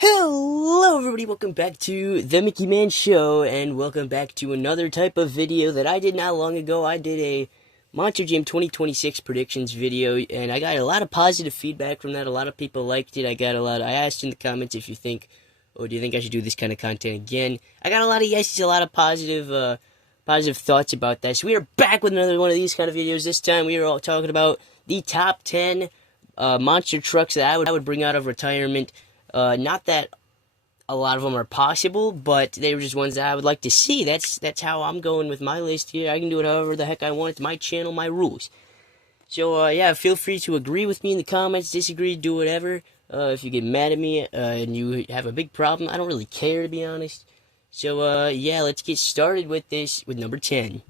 Hello everybody, welcome back to the Mickey Man Show, and welcome back to another type of video that I did not long ago. I did a Monster Jam 2026 predictions video, and I got a lot of positive feedback from that. A lot of people liked it. I asked in the comments if you think, do you think I should do this kind of content again? I got a lot of yeses, a lot of positive thoughts about that. So we are back with another one of these kind of videos. This time we are all talking about the top 10 monster trucks that I would bring out of retirement. Not that a lot of them are possible, but they were just ones that I would like to see. That's how I'm going with my list here. I can do it however the heck I want. It's my channel, my rules. So, yeah, feel free to agree with me in the comments, disagree, do whatever. If you get mad at me and you have a big problem, I don't really care, to be honest. So, yeah, let's get started with this, with number 10.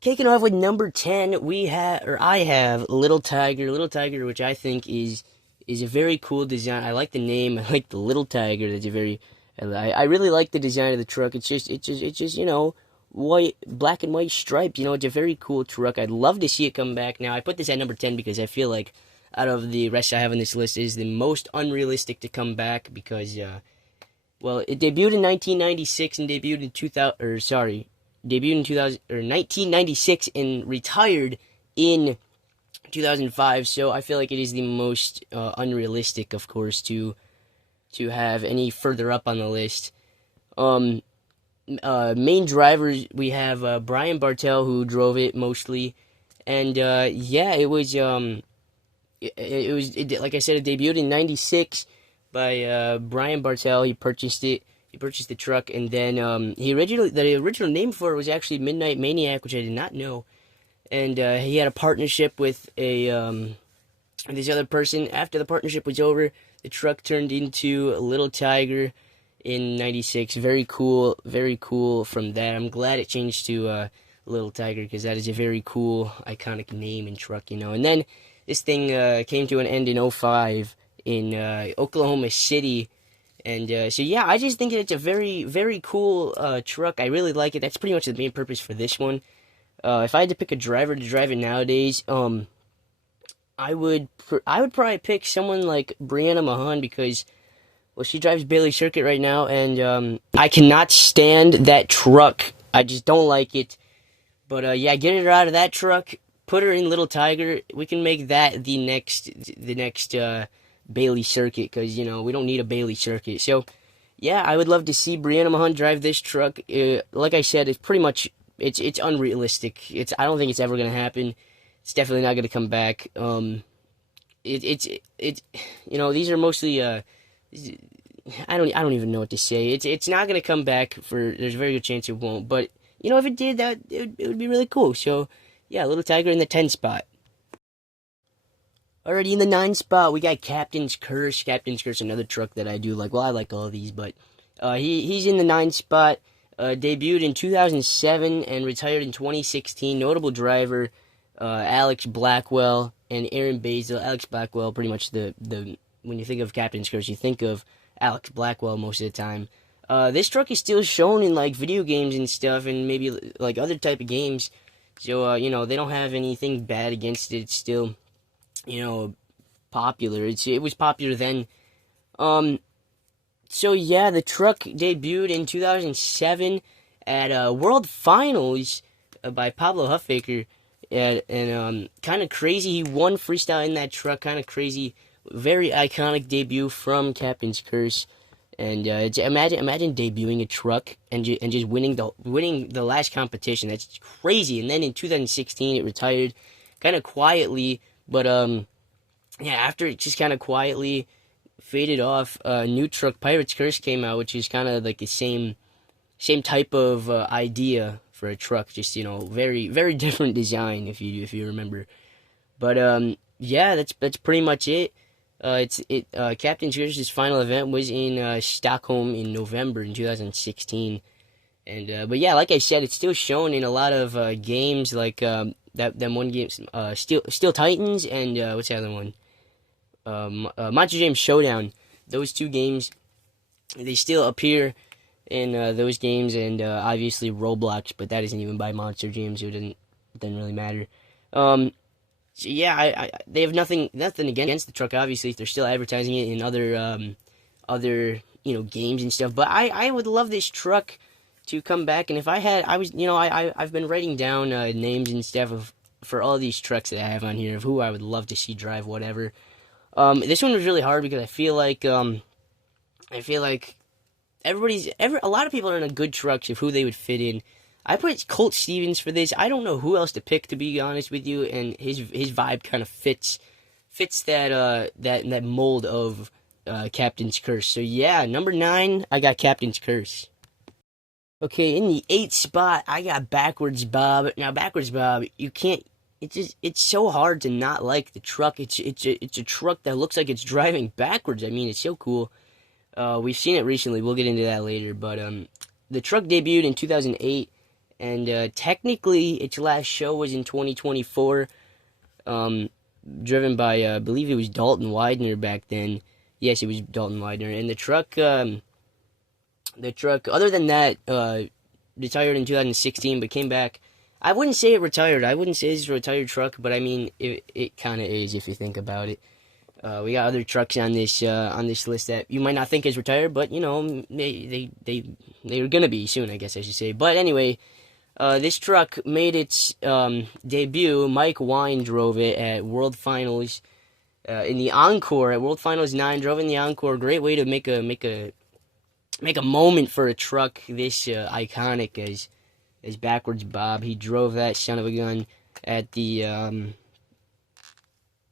Kicking off with number 10, I have Little Tiger, which I think is a very cool design. I like the name. I like the Little Tiger. I really like the design of the truck. It's just black and white stripes. It's a very cool truck. I'd love to see it come back. Now I put this at number 10 because I feel like out of the rest I have on this list it is the most unrealistic to come back because well, it debuted in 1996 and debuted in 1996 and retired in 2005, so I feel like it is the most unrealistic, of course, to have any further up on the list. Main drivers, we have Brian Bartel, who drove it mostly, and yeah, it was like I said, it debuted in '96 by Brian Bartel. He purchased it. He purchased the truck, and then the original name for it was actually Midnight Maniac, which I did not know. And he had a partnership with this other person. After the partnership was over, the truck turned into a Little Tiger in '96. Very cool from that. I'm glad it changed to Little Tiger because that is a very cool, iconic name and truck, And then this thing came to an end in '05 in Oklahoma City. And so yeah, I just think that it's a very, very cool truck. I really like it. That's pretty much the main purpose for this one. If I had to pick a driver to drive it nowadays, I would probably pick someone like Brianna Mahan because, well, she drives Bailey Circuit right now, and I cannot stand that truck. I just don't like it. But yeah, get her out of that truck, put her in Little Tiger. We can make that the next Bailey Circuit because we don't need a Bailey Circuit. So yeah, I would love to see Brianna Mahan drive this truck. Like I said, it's pretty much. It's unrealistic. I don't think it's ever gonna happen. It's definitely not gonna come back. These are mostly I don't even know what to say. It's not gonna come back. There's a very good chance it won't. But if it did, it would be really cool. So yeah, Little Tiger in the 10 spot. Already in the 9 spot, we got Captain's Curse. Captain's Curse, another truck that I do like. Well, I like all of these, but he's in the 9 spot. Debuted in 2007 and retired in 2016. Notable driver, Alex Blackwell and Aaron Basil. Alex Blackwell, pretty much when you think of Captain's Curse, you think of Alex Blackwell most of the time. This truck is still shown in like video games and stuff, and maybe like other type of games. So they don't have anything bad against it. It's still, popular. It was popular then. So yeah, the truck debuted in 2007 at World Finals by Pablo Huffaker, and kind of crazy. He won freestyle in that truck. Kind of crazy, very iconic debut from Captain's Curse. And imagine debuting a truck and just winning the last competition. That's crazy. And then in 2016, it retired, kind of quietly, but yeah, after it just kind of quietly faded off, a new truck, Pirate's Curse, came out, which is kind of like the same type of idea for a truck, just very, very different design if you remember. But yeah, that's pretty much it. Captain Curse's final event was in Stockholm in November in 2016, and but yeah, like I said, it's still shown in a lot of games like that one game, Steel Titans, and what's the other one? Monster Jam Showdown. Those two games, they still appear in those games, and obviously Roblox, but that isn't even by Monster Jam, so it doesn't really matter. So yeah, they have nothing against the truck. Obviously, if they're still advertising it in other games and stuff. But I would love this truck to come back. And if I had, I was I've been writing down names and stuff for all these trucks that I have on here of who I would love to see drive whatever. This one was really hard because I feel like a lot of people are in a good trucks of who they would fit in. I put Colt Stevens for this. I don't know who else to pick, to be honest with you, and his vibe kind of fits that mold of Captain's Curse. So yeah, number 9, I got Captain's Curse. Okay, in the 8th spot, I got Backwards Bob. Now, Backwards Bob, you can't. It's so hard to not like the truck. It's a truck that looks like it's driving backwards. I mean, it's so cool. We've seen it recently. We'll get into that later. But the truck debuted in 2008, and technically its last show was in 2024. Driven by, I believe it was Dalton Widener back then. Yes, it was Dalton Widener. And the truck, other than that, retired in 2016, but came back. I wouldn't say it retired. I wouldn't say it's a retired truck, but I mean, it kind of is if you think about it. We got other trucks on this list that you might not think is retired, but they're gonna be soon, I guess I should say. But anyway, this truck made its debut. Mike Wine drove it at World Finals in the Encore at World Finals 9. Drove in the Encore. Great way to make a moment for a truck this iconic as Backwards Bob. He drove that son of a gun at the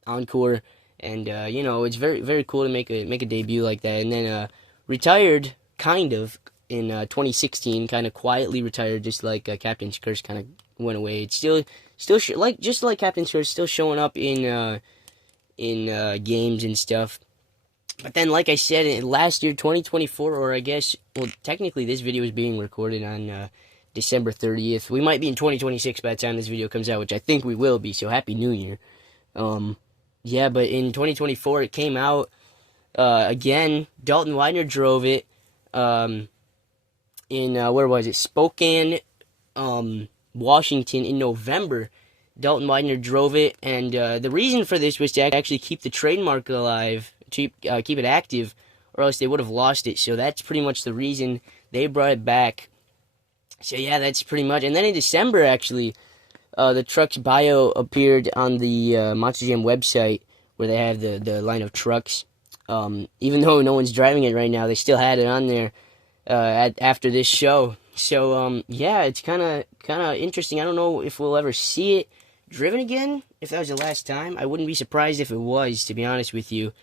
Encore. And it's very very cool to make a debut like that, and then retired kind of in 2016, kind of quietly retired, just like Captain's Curse kind of went away. It's still just like Captain's Curse, still showing up in games and stuff. But then, like I said, last year, 2024, or I guess, well, technically this video is being recorded on December 30th. We might be in 2026 by the time this video comes out, which I think we will be. So Happy New Year. Yeah, but in 2024, it came out, again, Dalton Widener drove it, where was it, Spokane, Washington, in November. Dalton Widener drove it, and the reason for this was to actually keep the trademark alive, keep it active, or else they would have lost it, so that's pretty much the reason they brought it back. So yeah, that's pretty much, and then in December, actually, the truck's bio appeared on the Monster Jam website where they have the line of trucks. Even though no one's driving it right now, they still had it on there after this show. So yeah, it's kind of interesting. I don't know if we'll ever see it driven again. If that was the last time, I wouldn't be surprised if it was, to be honest with you,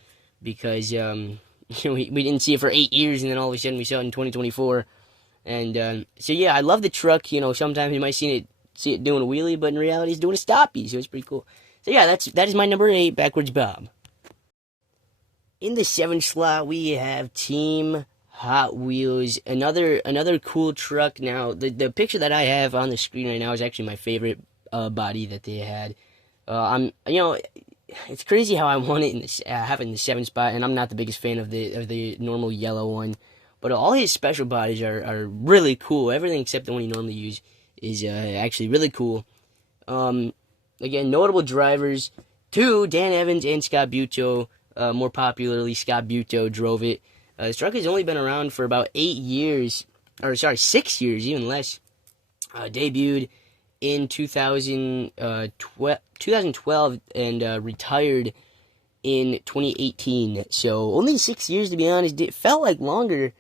because we didn't see it for 8 years, and then all of a sudden we saw it in 2024. And so yeah, I love the truck. Sometimes you might see it doing a wheelie, but in reality it's doing a stoppie, so it's pretty cool. So yeah, that is my number 8, Backwards Bob. In the 7th slot, we have Team Hot Wheels, another cool truck. Now, the picture that I have on the screen right now is actually my favorite body that they had. It's crazy how I want it have it in the 7th spot, and I'm not the biggest fan of the normal yellow one. But all his special bodies are really cool. Everything except the one he normally uses is actually really cool. Again, notable drivers, 2, Dan Evans and Scott Buteau. More popularly, Scott Buteau drove it. This truck has only been around for about 6 years, even less. Debuted in 2012 and retired in 2018. So only 6 years, to be honest. It felt like longer,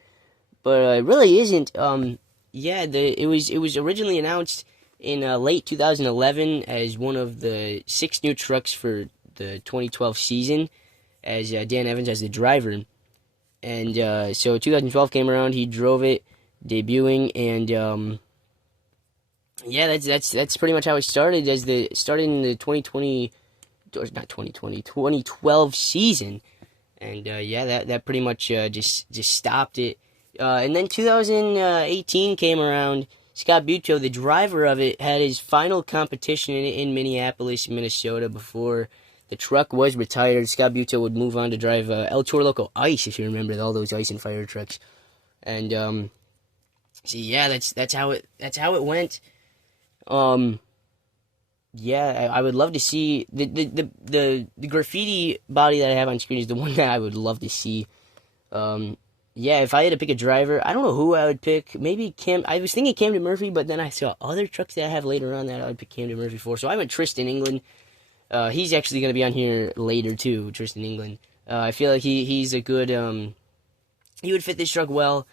but it really isn't. It was originally announced in late 2011 as one of the 6 new trucks for the 2012 season, as Dan Evans as the driver. And so 2012 came around, he drove it, debuting, and that's pretty much how it started. Started in the 2012 season, and that pretty much just stopped it. And then 2018 came around. Scott Buteau, the driver of it, had his final competition in Minneapolis, Minnesota, before the truck was retired. Scott Buteau would move on to drive El Toro Loco Ice, if you remember all those ice and fire trucks. And so yeah, that's how it went. yeah, I would love to see the graffiti body that I have on screen is the one that I would love to see. Um, yeah, if I had to pick a driver, I don't know who I would pick. Maybe Cam. I was thinking Camden Murphy, but then I saw other trucks that I have later on that I would pick Camden Murphy for. So I went Tristan England. He's actually going to be on here later too, Tristan England. I feel like he's a good he would fit this truck well.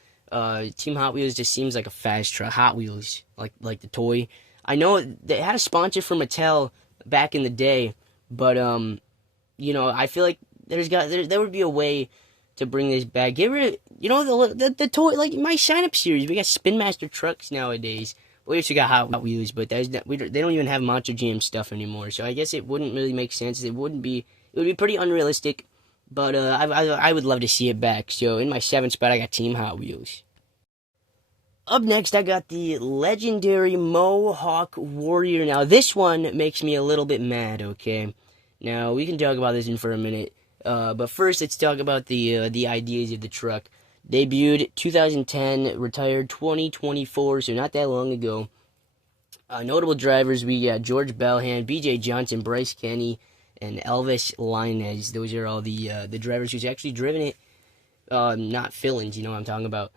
Team Hot Wheels just seems like a fast truck. Hot Wheels, like the toy. I know they had a sponsor for Mattel back in the day, but I feel like there would be a way to bring this back. Get rid of, the toy, like my Shine Up series. We got Spin Master trucks nowadays. We also got Hot Wheels, but they don't even have Monster Jam stuff anymore. So I guess it wouldn't really make sense. It would be pretty unrealistic. But I would love to see it back. So in my 7th spot, I got Team Hot Wheels. Up next, I got the legendary Mohawk Warrior. Now, this one makes me a little bit mad, okay? Now, we can talk about this in for a minute. But first, let's talk about the ideas of the truck. Debuted 2010, retired 2024, so not that long ago. Notable drivers, we got George Bellhand, BJ Johnson, Bryce Kenny, and Elvis Linez. Those are all the drivers who's actually driven it. Not fill-ins, you know what I'm talking about.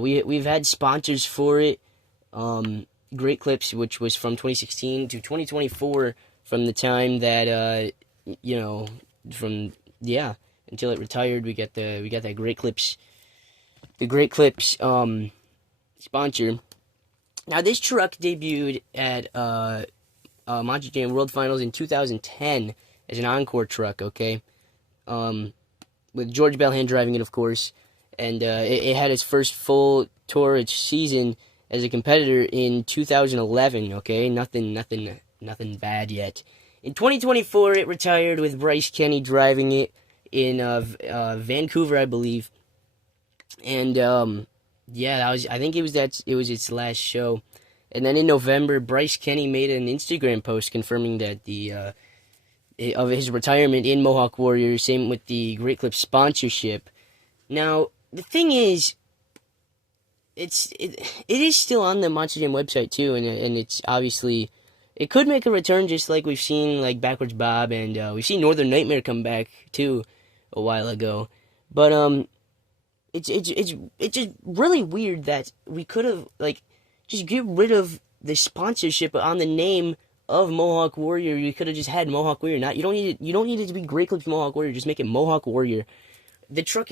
We've had sponsors for it. Great Clips, which was from 2016 to 2024, from the time that until it retired. We got that Great Clips, the Great Clips sponsor. Now this truck debuted at Monster Jam World Finals in 2010 as an encore truck. Okay, with George Bellhand driving it, of course. And it had its first full tour season as a competitor in 2011. Okay, nothing bad yet. In 2024, it retired with Bryce Kenny driving it in Vancouver, I believe. And I think it was its last show. And then in November, Bryce Kenny made an Instagram post confirming that of his retirement in Mohawk Warrior. Same with the Great Clips sponsorship. Now, the thing is, it is still on the Monster Jam website too, and it's obviously, it could make a return, just like we've seen like Backwards Bob, and we've seen Northern Nightmare come back too a while ago. But it's just really weird that we could have just get rid of the sponsorship on the name of Mohawk Warrior. You could have just had Mohawk Warrior. You don't need it to be Great Clips Mohawk Warrior. Just make it Mohawk Warrior. The truck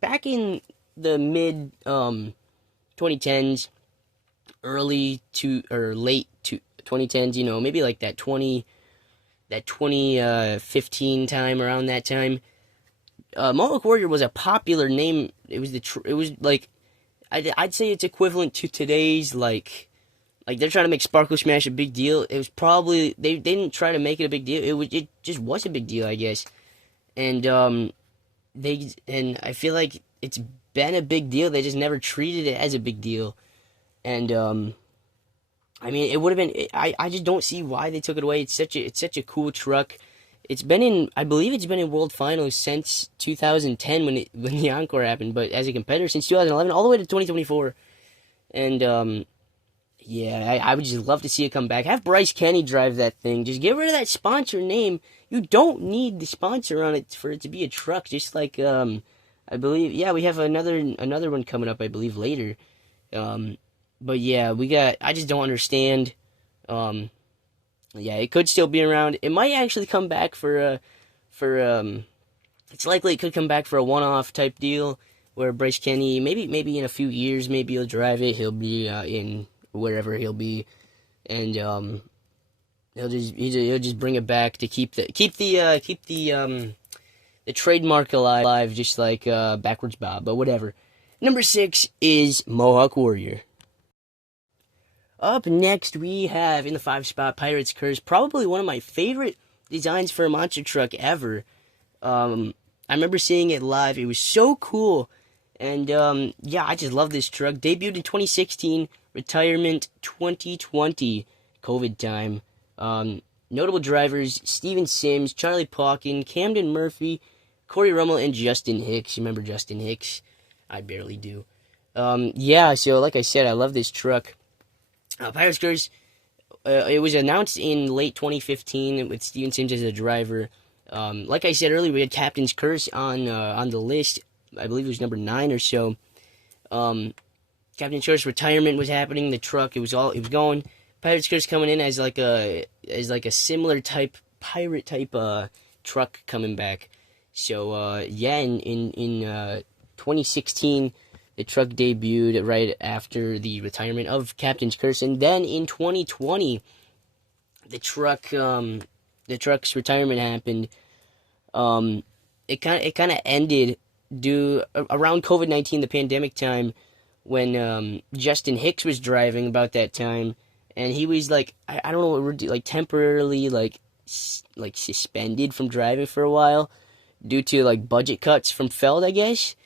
back in the mid 2010s, early to or late to 2010s, maybe like that 2015 time, around that time. Mohawk Warrior was a popular name. It was like, I'd say it's equivalent to today's like they're trying to make Sparkle Smash a big deal. It was probably, they didn't try to make it a big deal. It just was a big deal, I guess. And I feel like it's been a big deal. They just never treated it as a big deal. And I mean, it would have been. I just don't see why they took it away. It's such a cool truck. I believe it's been in World Finals since 2010 when the Encore happened. But as a competitor since 2011 all the way to 2024. And I would just love to see it come back. Have Bryce Kenny drive that thing. Just get rid of that sponsor name. You don't need the sponsor on it for it to be a truck. Just like I believe, we have another one coming up, I believe, later. But yeah, I just don't understand. It could still be around. It might actually come back it's likely it could come back for a one-off type deal where Bryce Kenny, maybe in a few years, maybe he'll drive it. He'll be in wherever he'll be, and he'll just bring it back to keep the trademark alive, just like Backwards Bob, but whatever. Number 6 is Mohawk Warrior. Up next, we have in the 5 spot Pirate's Curse, probably one of my favorite designs for a monster truck ever. I remember seeing it live. It was so cool, and I just love this truck. Debuted in 2016. Retirement 2020, COVID time. Notable drivers: Steven Sims, Charlie Pauken, Camden Murphy, Corey Rummel, and Justin Hicks. You remember Justin Hicks? I barely do. So like I said, I love this truck. Pirate's Curse, it was announced in late 2015 with Steven Sims as the driver. Like I said earlier, we had Captain's Curse on the list. I believe it was number 9 or so. Captain's Curse retirement was happening. The truck, it was going. Pirate's Curse coming in as like a similar type pirate type truck coming back. So yeah, in 2016, the truck debuted right after the retirement of Captain's Curse, and then in 2020, the truck's retirement happened. It kind of ended due around COVID-19, the pandemic time, when Justin Hicks was driving about that time, and he was like, I don't know what we're doing, like temporarily like suspended from driving for a while due to like budget cuts from Feld, I guess.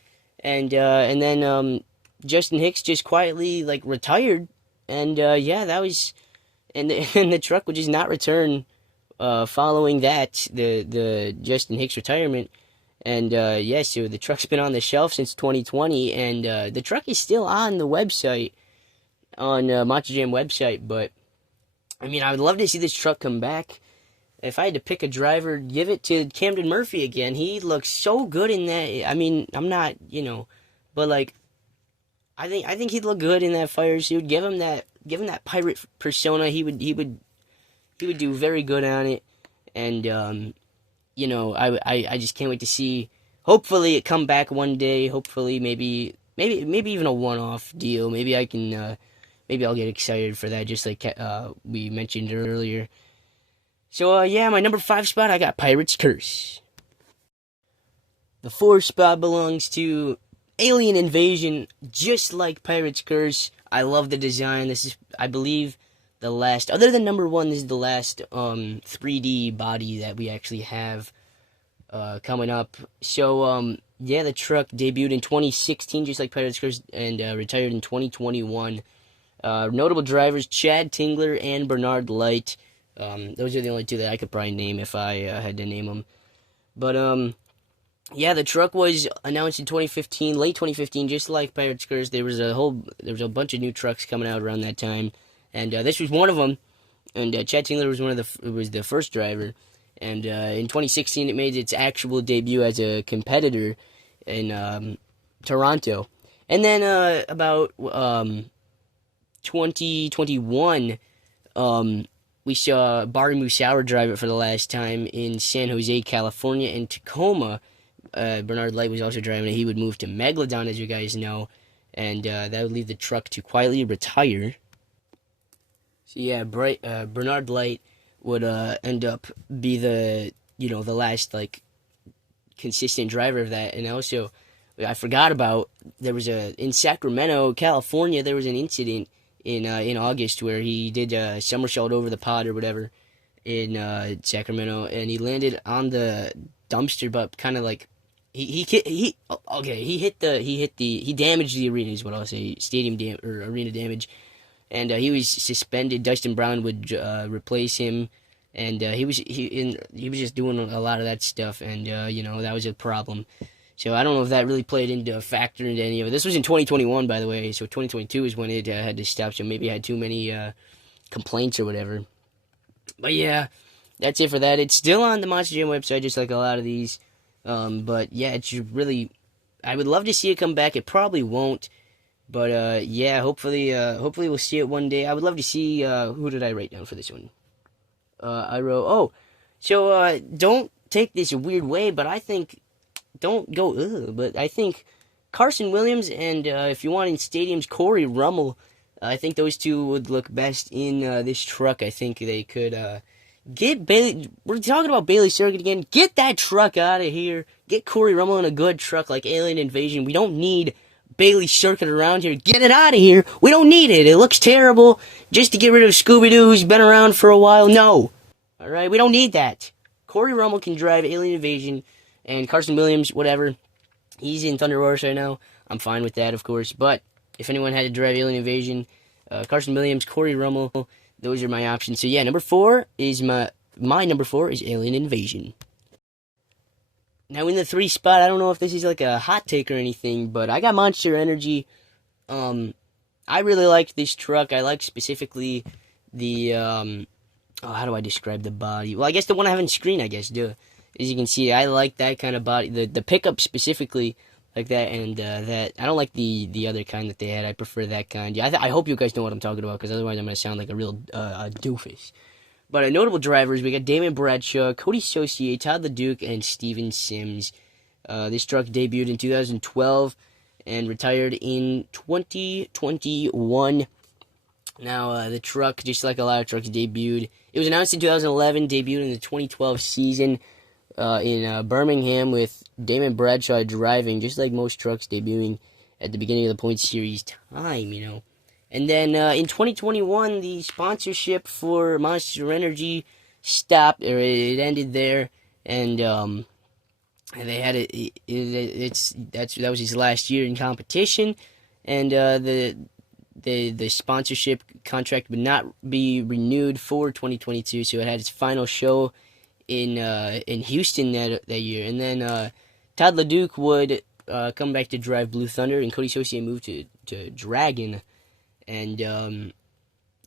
And then Justin Hicks just quietly like retired, and yeah, that was, and the truck would just not return following that, the Justin Hicks retirement. And yeah, so the truck's been on the shelf since 2020, and the truck is still on the website, on Macho Jam website. But I mean, I would love to see this truck come back. If I had to pick a driver, give it to Camden Murphy again. He looks so good in that. I mean, I'm not, but like, I think he'd look good in that fire suit. Give him that pirate persona. He would do very good on it. And I just can't wait to see. Hopefully, it come back one day. Hopefully, maybe even a one-off deal. Maybe I can. Maybe I'll get excited for that, just like we mentioned earlier. So, yeah, my number 5 spot, I got Pirate's Curse. The 4th spot belongs to Alien Invasion, just like Pirate's Curse. I love the design. This is, I believe, the last, other than number 1, this is the last 3D body that we actually have coming up. So, yeah, the truck debuted in 2016, just like Pirate's Curse, and retired in 2021. Notable drivers, Chad Tingler and Bernard Light. Those are the only 2 that I could probably name if I had to name them. But, yeah, the truck was announced in 2015, late 2015, just like Pirate's Curse. There was a bunch of new trucks coming out around that time, and this was one of them. And Chad Tingler was the first driver. And in 2016, it made its actual debut as a competitor in Toronto. And then about 2021, we saw Barry Musauer drive it for the last time in San Jose, California, and Tacoma. Bernard Light was also driving it. He would move to Megalodon, as you guys know, and that would leave the truck to quietly retire. So yeah, Bernard Light would end up be the last like consistent driver of that. And also, I forgot about, in Sacramento, California, there was an incident in August where he did a somersault over the pod or whatever in Sacramento, and he landed on the dumpster, but kind of like he damaged the arena, is what I'll say, arena damage, and he was suspended. Dustin Brown would replace him, and he was just doing a lot of that stuff, and that was a problem. So I don't know if that really played into a factor into any of it. This was in 2021, by the way, so 2022 is when it had to stop, so maybe it had too many complaints or whatever. But yeah, that's it for that. It's still on the Monster Jam website, just like a lot of these. But yeah, it's really, I would love to see it come back. It probably won't. But yeah, hopefully we'll see it one day. I would love to see, who did I write down for this one? I wrote, don't take this a weird way, but I think, don't go, but I think Carson Williams and, if you want in stadiums, Corey Rummel, I think those 2 would look best in this truck. I think they could get Bailey. We're talking about Bailey Circuit again. Get that truck out of here. Get Corey Rummel in a good truck like Alien Invasion. We don't need Bailey Circuit around here. Get it out of here. We don't need it. It looks terrible just to get rid of Scooby-Doo, who's been around for a while. No. All right, we don't need that. Corey Rummel can drive Alien Invasion. And Carson Williams, whatever, he's in Thunder Roars right now. I'm fine with that, of course. But if anyone had to drive Alien Invasion, Carson Williams, Corey Rummel, those are my options. So yeah, number 4 is my number 4 is Alien Invasion. Now in the 3 spot, I don't know if this is like a hot take or anything, but I got Monster Energy. I really liked this truck. I like specifically the how do I describe the body? Well, I guess the one I have on screen, I guess, duh. As you can see, I like that kind of body, the pickup specifically like that, and that I don't like the other kind that they had. I prefer that kind. Yeah, I hope you guys know what I'm talking about, because otherwise I'm gonna sound like a real doofus. But notable drivers, we got Damon Bradshaw, Cody Saucier, Todd LeDuc, and Steven Sims. This truck debuted in 2012 and retired in 2021. Now, the truck, just like a lot of trucks, debuted. It was announced in 2011, debuted in the 2012 season in Birmingham with Damon Bradshaw driving, just like most trucks debuting at the beginning of the Point Series time, you know. And then in 2021, the sponsorship for Monster Energy stopped, or it ended there, and they had that was his last year in competition, and the sponsorship contract would not be renewed for 2022, so it had its final show in Houston that year. And then Todd LeDuc would come back to drive Blue Thunder, and Cody Saucier moved to Dragon. And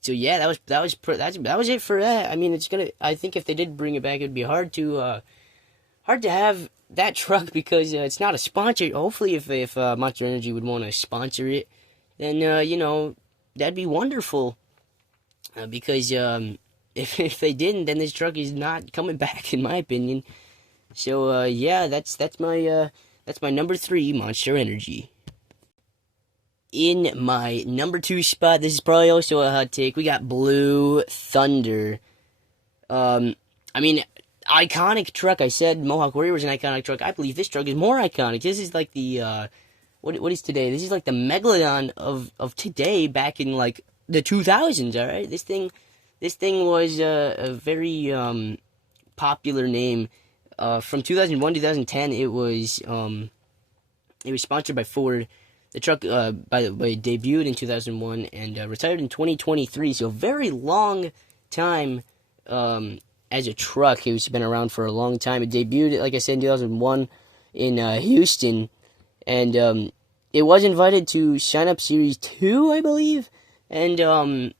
so yeah, that was it for that. I mean, I think if they did bring it back, it'd be hard to have that truck, because it's not a sponsor. Hopefully, if Monster Energy would want to sponsor it, then you know, that'd be wonderful. Because if they didn't, then this truck is not coming back, in my opinion. So yeah, that's my number 3, Monster Energy. In my number 2 spot, this is probably also a hot take, we got Blue Thunder. I mean, iconic truck. I said Mohawk Warrior was an iconic truck. I believe this truck is more iconic. This is like the what is today? This is like the Megalodon of today, back in like the 2000s. All right, this thing was a very popular name. From 2001 to 2010, it was sponsored by Ford. The truck, by the way, debuted in 2001 and retired in 2023. So a very long time as a truck. It's been around for a long time. It debuted, like I said, in 2001 in Houston, and it was invited to Shine Up Series 2, I believe, and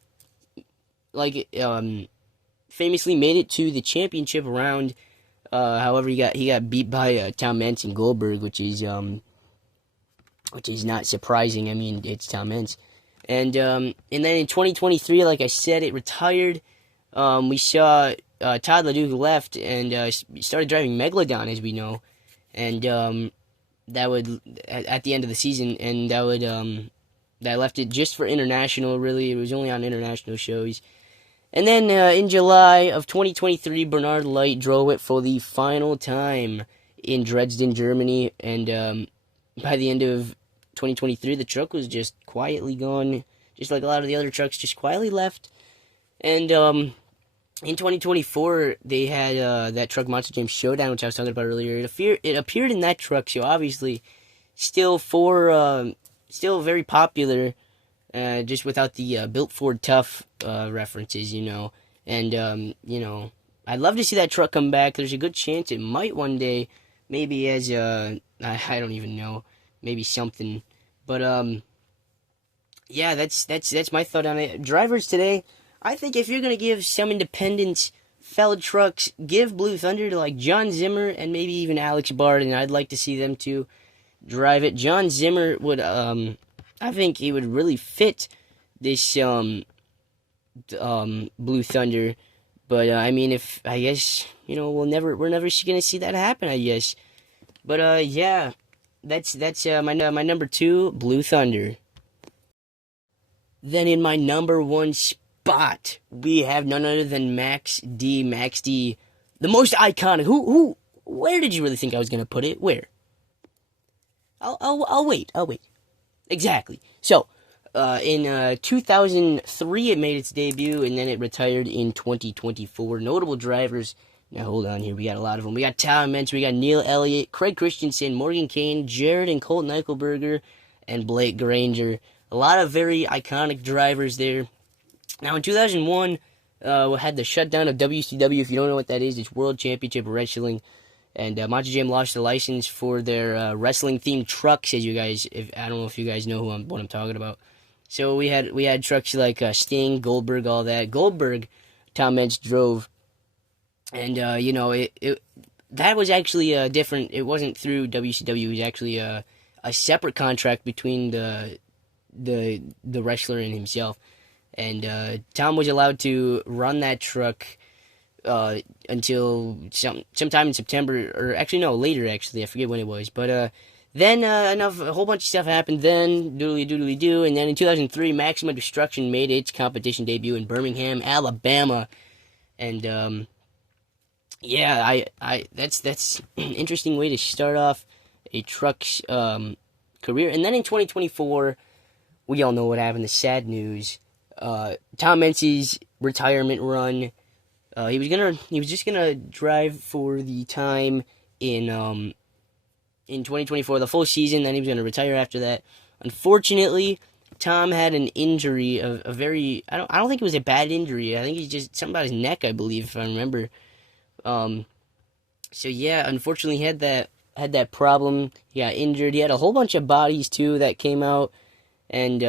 famously made it to the championship round. However, he got beat by Tom Meents and Goldberg, which is not surprising. I mean, it's Tom Meents. And then in 2023, like I said, it retired. We saw Todd LeDuc left and started driving Megalodon, as we know, and that would at the end of the season, and that left it just for international. Really, it was only on international shows. And then in July of 2023, Bernard Light drove it for the final time in Dresden, Germany, and by the end of 2023, the truck was just quietly gone, just like a lot of the other trucks, just quietly left. And in 2024, they had that truck Monster Jam Showdown, which I was talking about earlier. It appeared in that truck, so obviously still very popular, just without the Built Ford Tough references, you know. And you know, I'd love to see that truck come back. There's a good chance it might one day, maybe as I don't even know, maybe something. But yeah, that's my thought on it. Drivers today, I think if you're gonna give some independent felled trucks, give Blue Thunder to like John Zimmer and maybe even Alex Bard, and I'd like to see them too drive it. John Zimmer would, I think he would really fit this Blue Thunder. But I mean, I guess, you know, we're never gonna see that happen, I guess. But yeah, that's my number 2, Blue Thunder. Then in my number 1 spot, we have none other than Max D. Max D, the most iconic. Where did you really think I was gonna put it? Where? I'll wait. Exactly. So, in 2003, it made its debut, and then it retired in 2024. Notable drivers. Now, hold on here. We got a lot of them. We got Tom Meents, we got Neil Elliott, Craig Christensen, Morgan Kane, Jared and Colt Eichelberger, and Blake Granger. A lot of very iconic drivers there. Now, in 2001, we had the shutdown of WCW. If you don't know what that is, it's World Championship Wrestling. And Monster Jam lost the license for their wrestling-themed trucks, as you guys, I don't know if you guys know what I'm talking about. So we had trucks like Sting, Goldberg, all that. Goldberg, Tom Meents drove, and it that was actually different. It wasn't through WCW. It was actually a separate contract between the wrestler and himself. And Tom was allowed to run that truck until sometime in September, or actually no, later actually. I forget when it was, but then a whole bunch of stuff happened. Then doodly doo, and then in 2003, Maximum Destruction made its competition debut in Birmingham, Alabama, and yeah, that's an interesting way to start off a truck's career. And then in 2024, we all know what happened. The sad news. Tom Meents' retirement run. He was just gonna drive for the time in 2024, the full season. Then he was gonna retire after that. Unfortunately, Tom had an injury, a very I don't think it was a bad injury. I think he's just something about his neck, I believe, if I remember. So yeah, unfortunately, he had that problem. He got injured. He had a whole bunch of bodies too that came out, and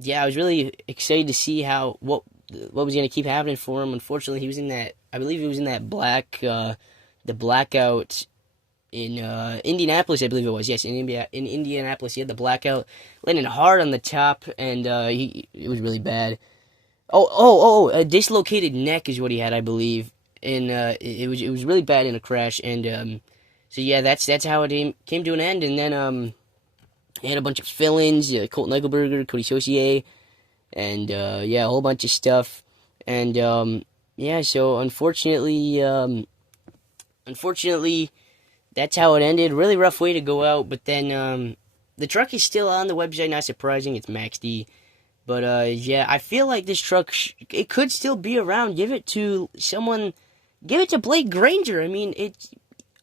yeah, I was really excited to see what was going to keep happening for him. Unfortunately, he was in that. I believe he was in that the blackout in Indianapolis. I believe it was. Yes, in Indianapolis, he had the blackout, landing hard on the top, and it was really bad. A dislocated neck is what he had, I believe, and it was really bad in a crash. And so yeah, that's how it came to an end. And then he had a bunch of fill-ins, Colt Negelberger, Cody Saucier, and yeah, a whole bunch of stuff. And yeah, so unfortunately, that's how it ended. Really rough way to go out. But then the truck is still on the website. Not surprising. It's Max D. But yeah, I feel like this truck it could still be around. Give it to someone. Give it to Blake Granger. I mean, it's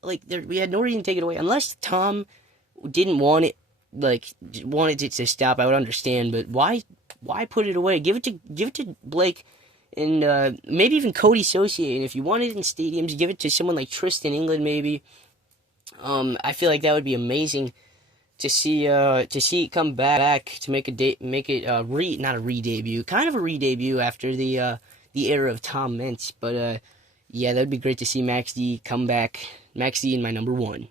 like we had no reason to take it away unless Tom didn't want it. Like wanted it to stop, I would understand, but why put it away? Give it to Blake, and maybe even Cody Saucier. And if you want it in stadiums, give it to someone like Tristan England, maybe. I feel like that would be amazing to see it come back to make not a re-debut, kind of a re-debut after the era of Tom Meents. But yeah, that'd be great to see Max D come back. Max D in my number 1.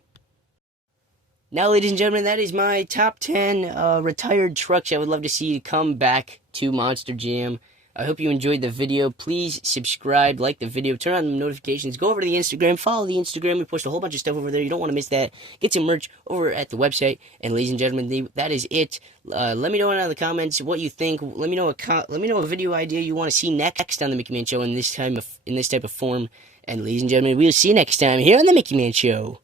Now, ladies and gentlemen, that is my top 10 retired trucks I would love to see come back to Monster Jam. I hope you enjoyed the video. Please subscribe, like the video, turn on the notifications, go over to the Instagram, follow the Instagram. We post a whole bunch of stuff over there. You don't want to miss that. Get some merch over at the website. And ladies and gentlemen, that is it. Let me know in the comments what you think. Let me know a video idea you want to see next on the Mickey Man Show in this type of form. And ladies and gentlemen, we'll see you next time here on the Mickey Man Show.